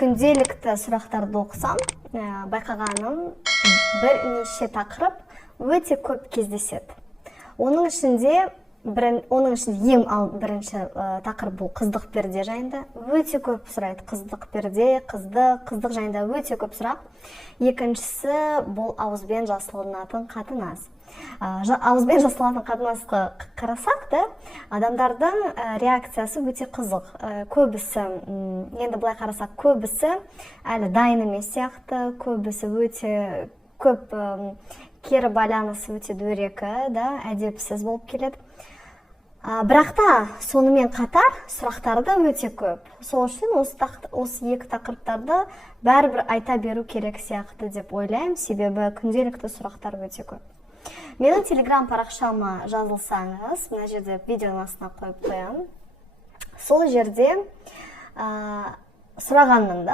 күнделікті сұрақтарды оқысам, байқағаным бірнеше тақырып өте көп кездеседі. Оның ішінде ең бірінші тақырып бұл қыздық перде жайында. Өте көп сұрайды. Қыздық перде, қыздық жайында өте көп сұрақ. Екіншісі бұл ауызбен жасалынатын қатынас. Ауызбен жасалатын қатынасқа қарасақ та, адамдардың реакциясы өте қызық. Көбісі, енді былай қарасақ, көбісі әлі дайын емес сияқты, көбісі өте көп кері байланысы өте дөрекі, әдепсіз болып келеді. Бірақ та сонымен қатар сұрақтарды өте көп. Сол үшін осы екі тақырыптарды бәрібір айта беру керек сияқты деп ойлаймын, себебі күнделікті сұрақтар өте көп. Менің телеграм парақшама жазылсаңыз, мына жерде видеоның астына қойып қоямын. Сол жерде сұрағанмын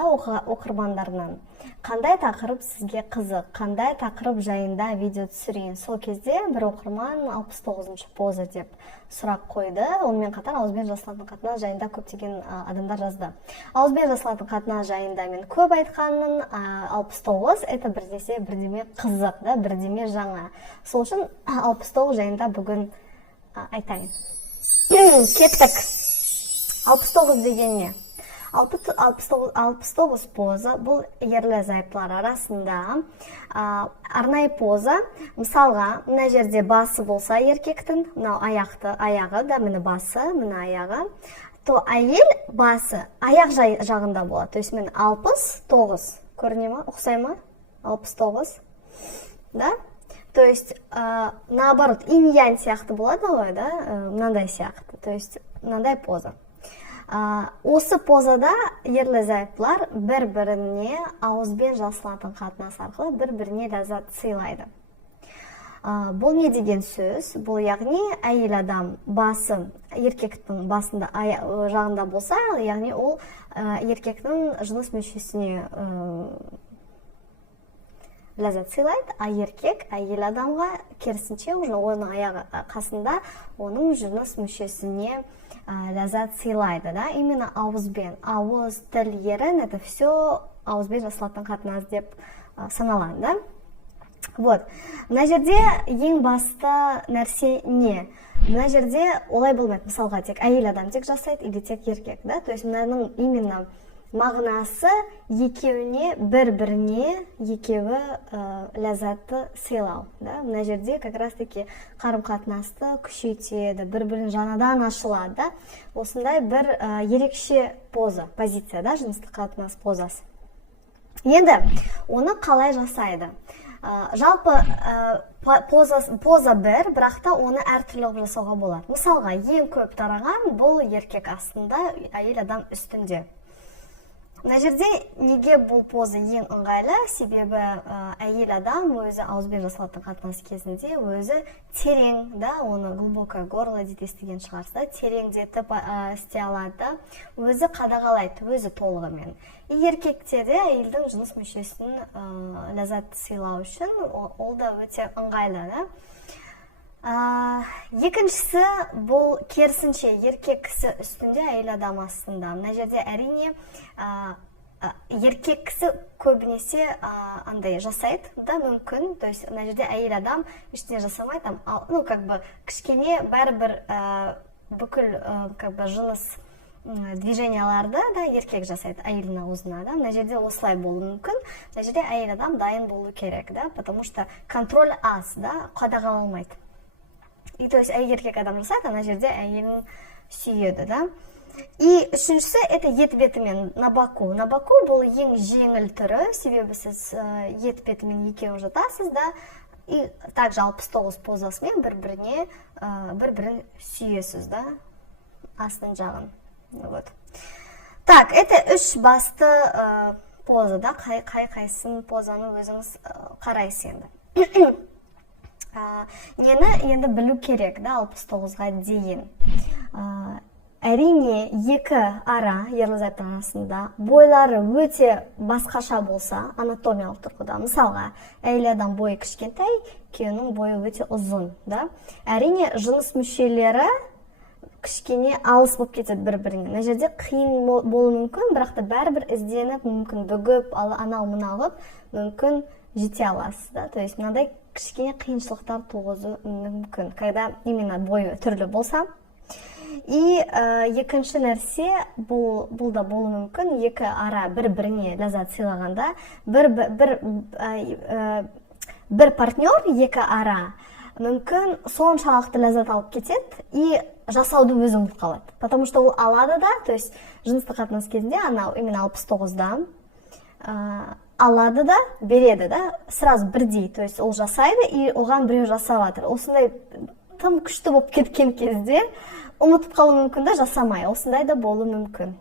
оқырмандарынан, қандай тақырып сізге қызық, қандай тақырып жайында видео түсірейін. Сол кезде бір оқырман 69-шы поза деп сұрақ қойды. Онымен қатар ауызбен жасалатын қатынас жайында көптеген адамдар жазды. Ауызбен жасалатын қатынас жайында мен көп айтқанмын. 69 это бірдеме қызық, бірдеме жаңа. Сол үшін 69 жайында бүгін айтайын. Кеттік. 69 деген не? 69 поза бұл ерлі-зайыптылар арасында арнайы поза. Мысалға, мына жерде басы болса еркектің, мынау аяғы да, міне басы, міне аяғы. То әйел басы аяқ жағында болады. То есть мен 69 көріне ма, ұқсай ма? 69, да? То есть наоборот, инь-янь сияқты болады ғой, да? Мынандай сияқты. То есть мынандай поза. Осы позада ерлі-зайыптылар бір-біріне ауызбен жасалатын қатынас арқылы бір-біріне ләззат сыйлайды. Бұл не деген сөз? Бұл яғни әйел адам басы еркектің басында жағында болса, яғни ол еркектің жыныс мүшесіне ләззат сыйлайды, еркек әйел адамға керісінше оның аяғы қасында оның жыныс мүшесіне ләззат сыйлайды, да? Именно ауызбен. Ауыз, тіл, ерін, это все ауызбен жасалатын қатынас деп саналады, да? Вот. Мына жерде ең басты нәрсе не? Мына жерде олай болмайды. Мысалға, тек әйел адам тек жасайды, или тек еркек, да? То есть мынаның именно мағынасы екеуіне бір-біріне екеуі ләззатты сыйлау. Мына жерде как раз таки қарым-қатынасты күшейтеді, бір-бірін жаңадан ашылады. Осындай бір ерекше поза, позиция, жыныстық қатынас позасы. Енді оны қалай жасайды? Жалпы поза бір, бірақ та оны әртүрлі жасауға болады. Мысалға, ең көп тараған бұл еркек астында, әйел адам үстінде. Мына жерде неге бұл поза ең ыңғайлы? Себебі әйел адам өзі ауызбен жасалатын қатынас кезінде өзі терең, оны глубокое горло дейді, естіген шығарсыз, тереңдетіп істей алады, өзі қадағалайды, өзі толығымен. Еркектерде әйелдің жыныс мүшесін ләззат сыйлау үшін ол да өте ыңғайлы. Екіншісі бұл керісінше еркек кісі үстінде, әйел адам астында. Мына жерде әрине еркек кісі көбінесе андай жасайды, мүмкін. То есть мына жерде әйел адам ештеңе жасамайды, кішкене бәрібір бүкіл жыныс движенияларды еркек жасайды әйелдің аузына. Мына жерде осылай болуы мүмкін. Мына жерде әйел адам дайын болу керек, потому что контроль аз, қадағалалмайды. И то есть еркек адам жасайды, ана жерде әйелін сүйеді, да? И үшіншісі, это ет бетімен на боку. На боку бұл ең жеңіл түрі, себебі сіз ет бетімен екеуін жатасыз, да? И также 69 позасымен бір-бірін сүйесіз, да? Астын жағын. Вот. Так, это үш басты поза, да? Қайсың позаны өзіңіз қарайсыз енді. Нені енді білу керек, да, 69-ға дейін. Әрине, екі ара, ерлі-зайыптылар арасында бойлары өте басқаша болса, анатомиялық тұрғыда. Мысалға, әйел адам бойы кішкентай, күйеуінің бойы өте ұзын, да. Әрине, жыныс мүшелері кішкене алыс болып кетеді бір-біріне. Мына жерде қиын болуы мүмкін, бірақ та бәрібір ізденіп, мүмкін бүгіп, анау мынау қылып, мүмкін жете аласыз, да? То есть мынандай кішкене қиыншылықтар туғызуы мүмкін, когда именно бойы түрлі болса. И екінші нәрсе, бұл да болуы мүмкін, екі ара бір-біріне ләззат сыйлағанда, бір партнер, екі ара мүмкін соншалықты ләззат алып кетеді и жасауды өзі ұмытып қалады. Потому что ол алады да, то есть жыныстық қатынас кезінде анау именно 69-да алады да, береді да, сразу бірдей, то есть ол жасайды и оған біреу жасап жатыр. Осындай тым күшті болып кеткен кезде ұмытып қалу мүмкін да, жасамай. Осындай да болуы мүмкін.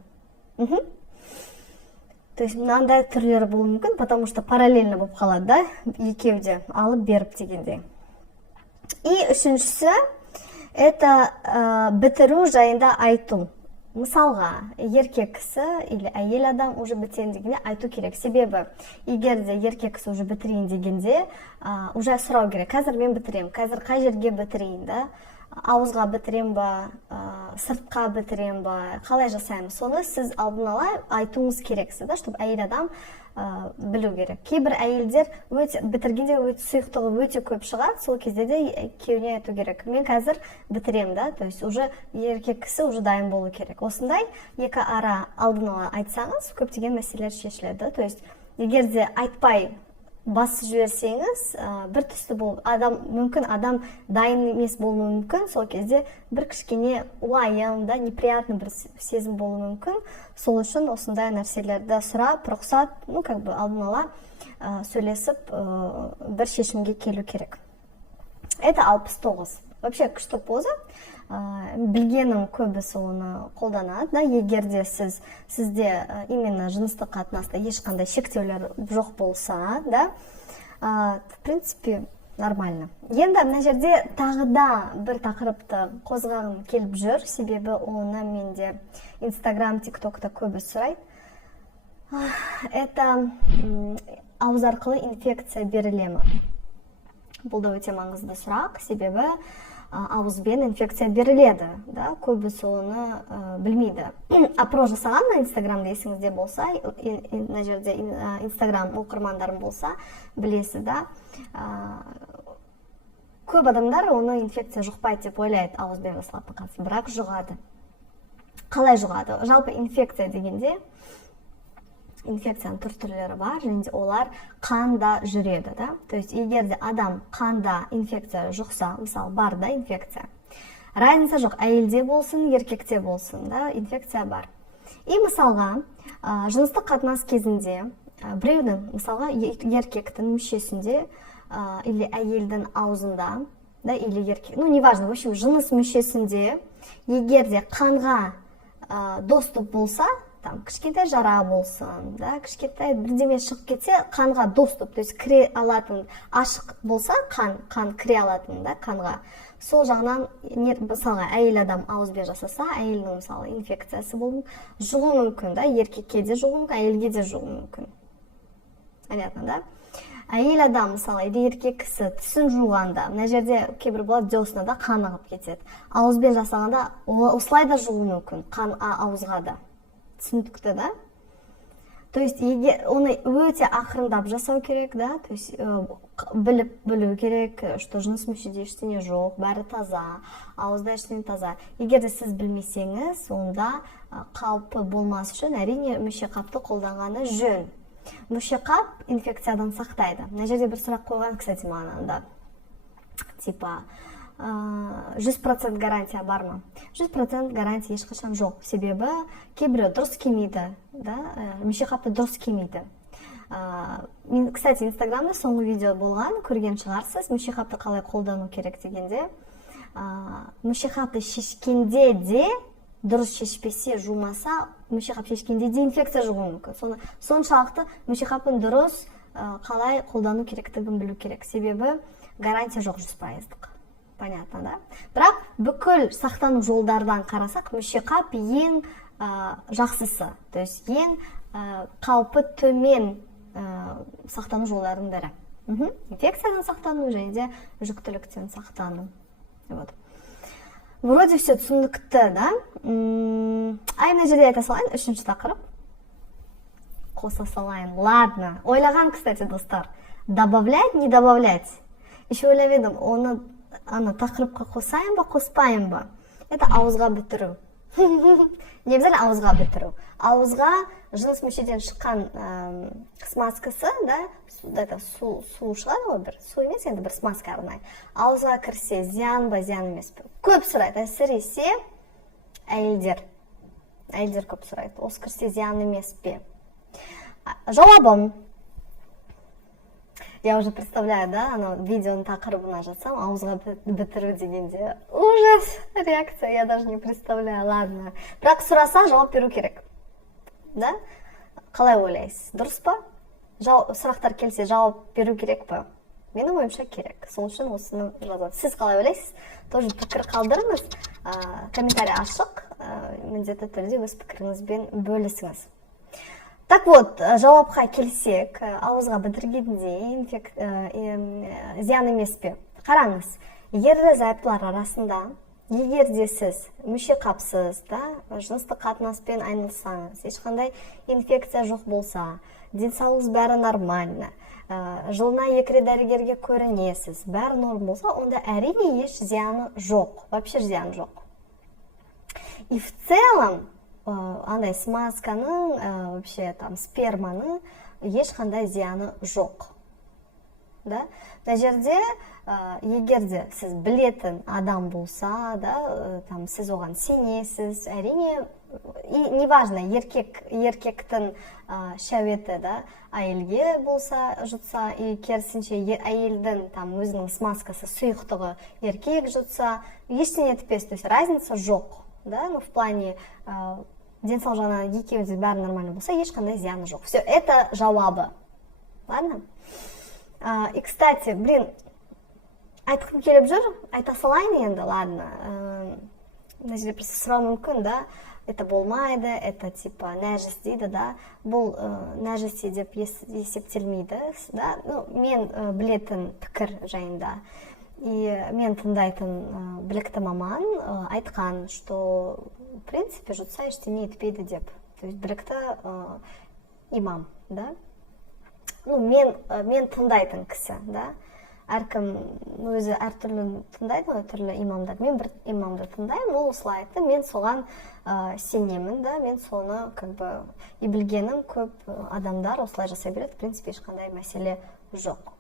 То есть мынандай түрлері болуы мүмкін, потому что параллельно болып қалады да, екеуде алып беріп дегендей. И үшіншісі, это бітіру жайында айту. Мысалға, еркек кісі или әйел адам уже бітейін дегенде айту керек. Себебі, егер де еркек кісі уже бітірейін дегенде, уже сұрау керек. Қазір мен бітірем, қазір қай жерге бітірейін, да? Ауызға бітірем ба, сыртқа бітірем ба, қалай жасаймыз? Соны сіз алдын ала айтуыңыз керексіз, да, чтобы әйел адам білу керек. Кейбір әйелдер бітіргенде сұйықтығы өте көп шығады, сол кезде де күйеуіне айту керек. Мен қазір бітірем, да, то есть уже еркек кісі уже дайын болу керек. Осындай екі ара алдын ала айтсаңыз, көптеген мәселелер шешіледі. То есть егер де айтпай басып жіберсеңіз, бір түсті болып, мүмкін адам дайын емес болуы мүмкін, сол кезде бір кішкене уайым, да, неприятный бір сезім болуы мүмкін. Сол үшін осындай нәрселерді сұрап, рұқсат, алдын ала сөйлесіп, бір шешімге келу керек. Это 69. Вообще күшті поза. Білгенім көбісі оны қолданады, да, егер де сізде именно жыныстық қатынаста ешқандай шектеулер жоқ болса, да, в принципе, нормально. Енді мына жерде тағы да бір тақырыпты қозғағым келіп жүр, себебі оны менде Instagram, TikTokта көбі сұрайды. Это ауыз арқылы инфекция беріле ме? Бұл да өте маңызды сұрақ, себебі ауызбен инфекция беріледі, да, көбісі оны білмейді. Опрос жасаған на Инстаграмда есіңізде болса, мына жерде Инстаграм оқырмандарым болса, білесіз, да. Көп адамдар оны инфекция жұқпайды деп ойлайды, ауызбен жасалып қалса, бірақ жұғады. Қалай жұғады? Жалпы инфекция дегенде инфекцияның түрлері бар, және олар қанда жүреді, да? То есть, егер де адам қанда инфекция жұқса, мысалы, бар да инфекция. Разница жоқ, әйелде болсын, еркекте болсын, да, инфекция бар. И мысалға, жыныстық қатынас кезінде біреудің, мысалға, еркектің мүшесінде или әйелдің аузында, да, или еркек, неважно, в общем, жыныс мүшесінде, егер де қанға доступ болса, там кішкентай жара болсын, да, кішкентай бірдеме шығып кетсе, қанға доступ, то есть кіре алатын, ашық болса, қан кіре алатын, да, қанға. Сол жағынан, мысалға, әйел адам ауызбен жасаса, әйелдің, мысалы, инфекциясы болу жұғу мүмкін, да, еркекке де жұғу мүмкін, әйелге де жұғу мүмкін. Понятно, да? Әйел адам, мысалы, еркек кісі түсін жуғанда, мына жерде кейбір болады, десна да қан ағып кетеді. Ауызбен жасағанда, осылай да жұғу мүмкін, қан ауызға да. Түсінікті, да? То есть, оны өте ақырындап жасау керек, да? То есть, білу керек, что жыныс мүшеде ештеңе жоқ, бәрі таза, ауызда ештеңе таза. Егер де сіз білмесеңіз, онда қаупі болмас үшін әрине мүшеқапты қолданғаны жөн. Мүшеқап инфекциядан сақтайды. Мына жерде бір сұрақ қойған, кстати, маған, типа 100% гарантия бар ма? 100% гарантия ешқашан жоқ. Себебі кейбірі дұрыс келмейді, да? Мүшеқапты дұрыс келмейді. Мен, кстати, Инстаграмда соңғы видео болған, көрген шығарсыз, мүшеқапты қалай қолдану керек дегенде, мүшеқапты шешкенде де дұрыс шешпесе, жумаса, мүшеқап шешкенде де инфекция жұғуы мүмкін. Соншалықты мүшеқапын дұрыс қалай қолдану керектігін білу керек. Себебі гарантия жоқ 100%. Понятно, да? Бірақ бүкіл сақтану жолдардан қарасақ, мүшеқап ең жақсысы. То есть, ең қаупі төмен сақтану жолдарының бірі. Инфекциядан сақтану және де жүктіліктен сақтану. Вроде все түсінікті, да? Мына жерде айта салайын, үшінші тақырып. Қоса салайын. Ладно. Ойлаған, кстати, достар. Добавлять, не добавлять. Еще ойлап едім, оны тақырыпқа қосайын ба, қоспайын ба? Это ауызға бітіру. Не обязательно ауызға бітіру. Ауызға жыныс мүшеден шыққан смазкасы, да, это су шығады ғой бір. Су емес, енді бір смазка арнайы. Ауызға кірсе, зиян ба, зиян емес пе? Көп сұрайды, әсіресе әйелдер көп сұрайды. Осы кірсе зиян емес пе? Жауабым. Я уже представляю, да, видеоның тақырыбына жатсам, ауызға бітіру дегенде. Ужас, реакция, я даже не представляю, ладно. Бірақ сұраса, жауап беру керек. Да? Қалай ойлайсыз? Дұрыс па? Сұрақтар келсе, жауап беру керек па? Менің ойымша керек. Сол үшін осыны жазады. Сіз қалай ойлайсыз? Тоже пікір қалдырыңыз. Комментарий ашық. Міндетті түрде өз пікіріңізбен бөлісіңіз. Так вот, жауапқа келсек, ауызға бітіргенде зиян емес пе? Қараңыз, ерлі-зайыптылар арасында, егер де сіз мүше қапсыз, да, жыныстық қатынаспен айналыссаңыз, ешқандай инфекция жоқ болса, денсаулығыңыз бәрі нормально, жылына 2 рет дәрігерге көрінесіз, бәрі норм болса, онда әрине еш зияны жоқ, вообще зиян жоқ. И в целом, андай смазканың, вообще там сперманың ешқандай зияны жоқ. Да? Мына жерде, егерде сіз білетін адам болса, да, там сіз оған сенесіз, әрине, неважно, еркектің шәуеті, да, әйелге болса, жұтса, и керісінше әйелдің там өзінің смазкасы, сұйықтығы еркек жұтса, ештеңе етпес, то есть разница жоқ. Да, ну в плане денсаулық жағынан екеуінде бәрі нормально болса, ешқандай зияны жоқ. Все, это жауабы. Ладно? И, кстати, айтқым келіп жүр, айта салайын енді, ладно. Мына жерде просто сұрау мүмкін, да, это болмайды, это типа нәжіс дейді, да. Бұл нәжіс деп есептелмейді, да. Ну, мен білетін пікір жайында. И мен тыңдайтын білікті маман айтқан, что в принципе жұтса ештеңе етпейді деп. То есть білікті имам, да? Ну, мен тыңдайтын кісі, да? Әркім өзі әртүрлі тыңдайды ғой, түрлі имамдар. Мен бір имамды тыңдаймын, ол осылай айтты, мен соған сенемін, да? Мен соны как бы и білгенім көп адамдар осылай жасай береді, в принципе ешқандай мәселе жоқ.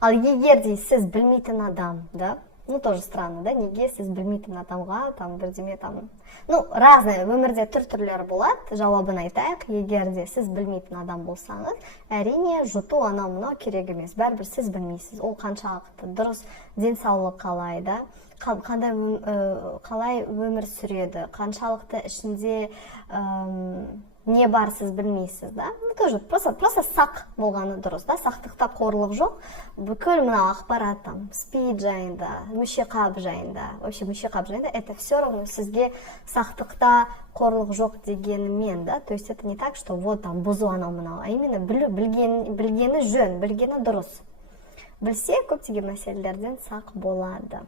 Ал егер де сіз білмейтін адам, да, ну тоже странно, да, неге сіз білмейтін адамға, там, бірдеме, там, ну, разные, өмірде түрлері болады, жауабын айтайық, егер де сіз білмейтін адам болсаңыз, әрине жұту анау мынау керек емес, бәрібір сіз білмейсіз, ол қаншалықты дұрыс денсаулық қалай, да, қалай өмір сүреді, қаншалықты ішінде не бар сіз білмейсіз, да? Ну, тоже просто сақ болғаны дұрыс, да? Сақтықта қорлық жоқ. Бүкіл мына ақпарат там, спид жайында, мүшеқап жайында, вообще мүшеқап жайында, это все равно сізге сақтықта қорлық жоқ дегенімен, да? То есть это не так, что вот там бұзу анау мынау, а именно білгені жөн, білгені дұрыс. Білсе, көптеген мәселелерден сақ болады.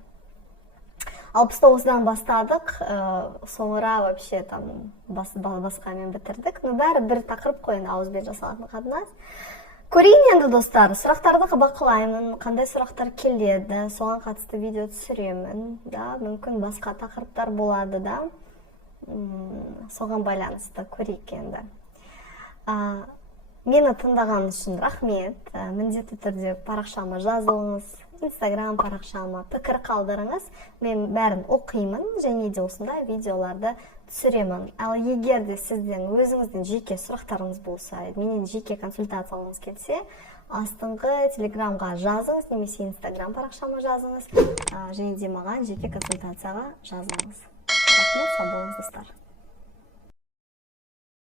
69-дан бастадық, соңыра вообще там басқамен бітірдік. Но бәрі бір тақырып қойын, ауызбен жасалатын қатынас. Көрейін енді достар, сұрақтарды бақылаймын, қандай сұрақтар келеді, соған қатысты видео түсіремін, да, мүмкін басқа тақырыптар болады, да, соған байланысты көрейік енді. Мені тыңдаған үшін рахмет, міндетті түрде парақшама жазылыңыз, Instagram парақшама пікір қалдырыңыз, мен бәрін оқимын, және де осындай видеоларды түсіремін. Ал егер де сіздің өзіңіздің жеке сұрақтарыңыз болса, менен жеке консультация алғыңыз келсе, астыңғы телеграмға жазыңыз, немесе Instagram парақшама жазыңыз, және де маған жеке консультацияға жазыңыз. Рахмет, сау болыңыз достар.